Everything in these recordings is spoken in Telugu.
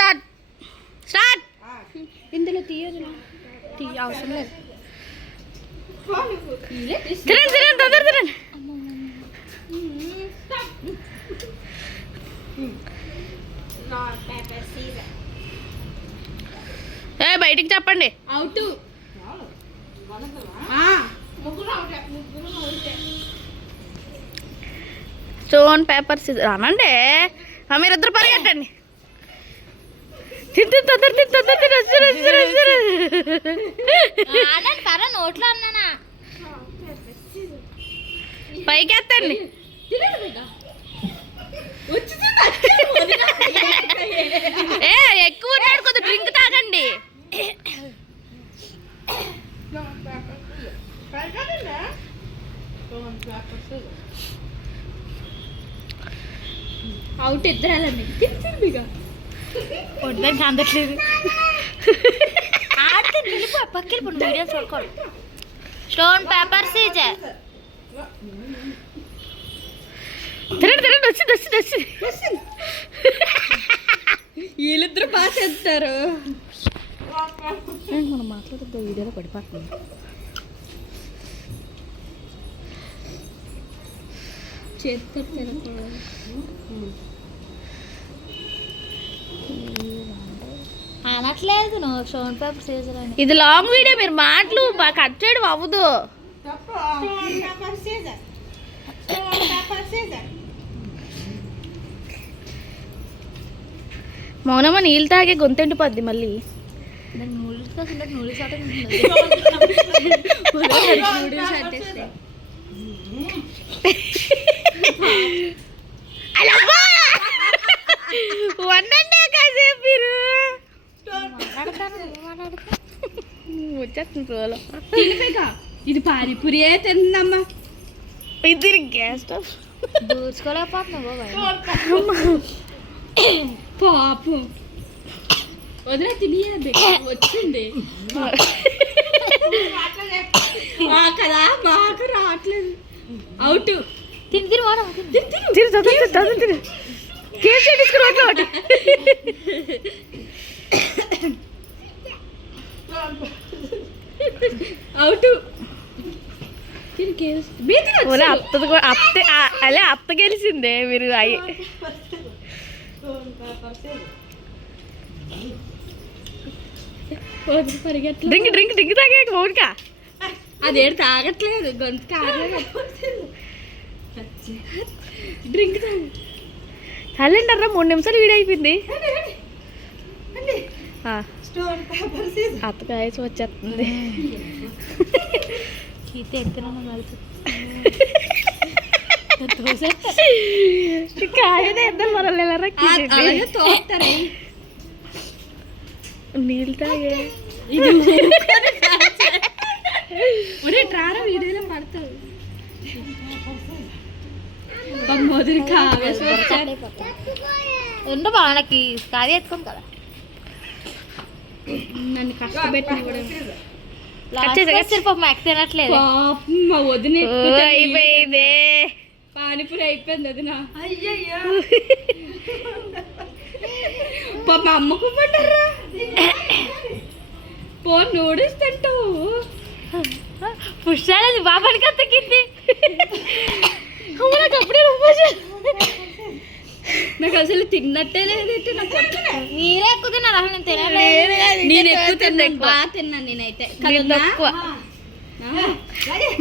Start start. ఇందులో తీయదు, అవసరం లేదు. తినండి తినండి, తొందర తినండి. బయటికి చెప్పండి. అవుట్. స్టోన్ పేపర్ సీజర్ అనండి. మీరిద్దరు పరిగెట్టండి. తింటుంది తొందర నోట్లో అన్నానా పైకి ఎత్తండి. ఎక్కువ ఉన్నాడు, కొద్దిగా డ్రింక్ తాగండి. అవుట్ ఇద్దరాలండి. వడ్డానికి అందట్లేదు. ఆడితే వెళ్ళిపో, పక్కెళ్ళిపో, వీడియో చూడకూడదు. Stone paper scissor. తినండి తినండి, వచ్చింది వచ్చింది వచ్చింది. వీళ్ళిద్దరు బాగా చేస్తారు. మనం మాట్లాడద్దు, వీడియోలో పడిపోతుంది. అనట్లేదు నువ్వు స్టోన్ పేపర్ సీజర్ అని. ఇది లాంగ్ వీడియో, మీరు మాటలు కట్ చేయడం అవ్వదు. మౌనమ్మ నీళ్ళు తాగే గొంతెండిపోద్ది మళ్ళీ. నూడిల్స్ కోసం నూడిల్స్ అంటే వండండి కాసేపు మీరు. వచ్చేస్తుంది రోలో. ఇది పానీపూరియే తిందమ్మా. ఇది గ్యాస్ స్టవ్ దూర్చుకోలేకపోతున్నావు పాపం. వదిలే తినేది వచ్చింది కదా, మాకు రావట్లేదు. అవుట్. తిని తీసుకురా ఒకటి. అవుట్. అత్త గెలిచిందే. మీరు అయ్యి డ్రింక్ డ్రింక్ డ్రింక్ తాగే మౌనిక. అదేడు తాగట్లేదు, గొంతు కాగలేదు. డ్రింక్ చాలండి అర్రా, 3 నిమిషాలు వీడియో అయిపోయింది. అత్తకాయ వచ్చేస్తుంది. నీళ్ళు తాగే ట్రారా వీడియోలో పడతావు. మొదటి ఎండ బాగున్నాకి కాది ఎత్తుకోం కదా. నన్ను కష్టపెట్టి తినట్లేదు. మా వదిన అయిపోయింది. పానీపూరి అయిపోయింది వదిన. మా అమ్మకు పడ్డారా పో నూడిల్స్ తింటావు. పుష్పాలది బాబానికి అత్తకింది. నాకు అసలు తిన్నట్టే లేదు. మీరే ఎక్కువ తిన్నారు, అసలు నేను తినలేదు. నేను ఎక్కువ తిన్నాను, బాగా తిన్నాను నేనైతే.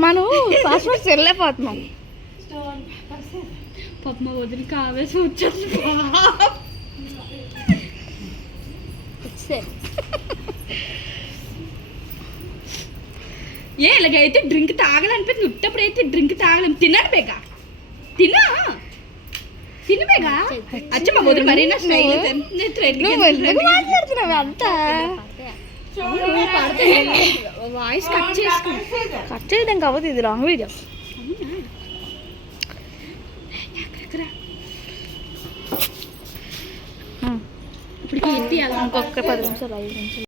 మనం ఫాస్ట్ ఫుడ్ తినలేకపోతున్నాం. పాప మా వదిలికి ఆవేశం వచ్చేది. ఇలాగైతే డ్రింక్ తాగాలనిపించింది. ఉట్టప్పుడు అయితే డ్రింక్ తాగలేం. తిన్నాడు బేగా, తిను బేగా. అచ్చ మా వదిలి మరీ నా స్టైల్ అంతా వాయిస్ కట్ చేసుకో. కట్ చేయడం కావద్దు, ఇది రాంగ్ వీడియో. ఇప్పుడు ఇంకొక 10 నిమిషాలు 5 నిమిషాలు